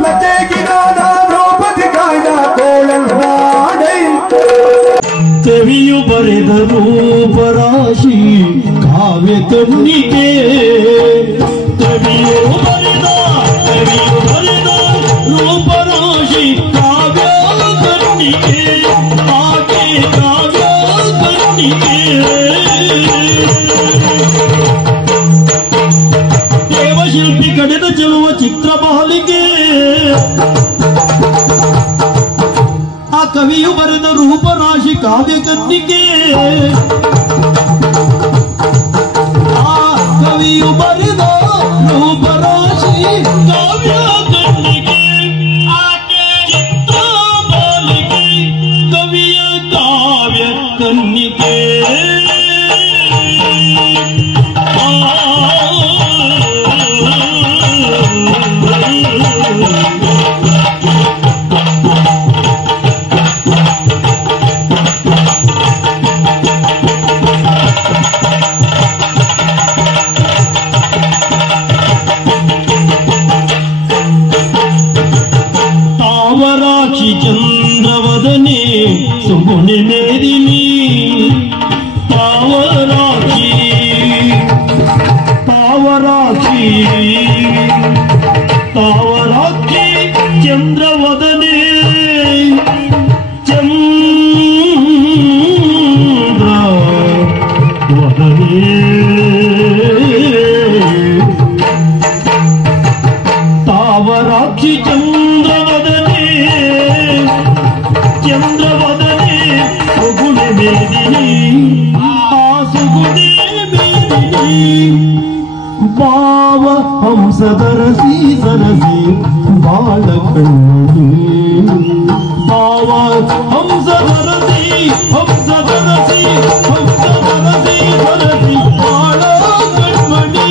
ಲತೆಗಿನಾದ ದ್ರೌಪದಿ ಕಾಯ್ದ ಕೋಳಂದಾಡೈ ಕವಿಯು ಬರೆದ ರೂಪರಾಶಿ ಕಾವ್ಯ ಕಣ್ಣಿಗೆ ಕವಿಯು ಬರೆದ ರೂಪರಾಶಿ ಕಾವ್ಯ ಕಣ್ಣಿಗೆ ಆಕೆ ಕಾವ್ಯ ಕಣ್ಣಿಗೆ ದೇವಶಿಲ್ಪಿ ಕಡೆದ ಚೆಲುವ ಚಿತ್ರಮಾಲಿಕೆ ಆ ಕವಿಯು ಬರೆದ ರೂಪರಾಶಿ ಕಾವ್ಯ ಕಣ್ಣಿಗೆ ಆ ಕವಿಯು ಬರೆದ ರೂಪರಾಶಿ ಕಾವ್ಯ ಕಣ್ಣಿಗೆ ಆಕೆ ಚಿತ್ರಮಾಲಿಕೆ ಕವಿಯ ಕಾವ್ಯ ಕಣ್ಣಿಗೆ ತಾವರಾಕ್ಷಿ ಚಂದ್ರವದನೆ ಸುಗುಣಿ ಮೇದಿನಿ ತಾವರಾಕ್ಷಿ ಚಂದ್ರವದನೆ ತಾವರಾಕ್ಷಿ ಚಂದ್ರವದನೆ ಸುಗುಣಿ ಮೇದಿನಿ ಆ ಸುಗುಣಿ ಮೇದಿನಿ ಭಾವ ಹಂಸದರಸಿ ಸರಸಿ ಬಾಳ ಕಣ್ಣಿ ಭಾವ ಹಂಸದರಸಿ ಸರಸಿ ಬಾಳ ಕಣ್ಮಣಿ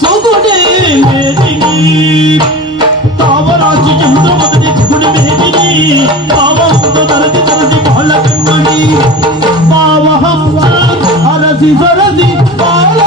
ಸುಗುಣಿ ಮೇದಿನಿ ತಾವರಾಕ್ಷಿ ಚಂದ್ರವದನೆ ಸುಗುಣಿ ಮೇದಿನಿ ಭಾವ ಹಂಸದರಸಿ ಬಾಳ ಕಣ್ಮಣಿ ಭಾವ ಹಂಸ ಅರಸಿ ಸರಸಿ ಬಾಳ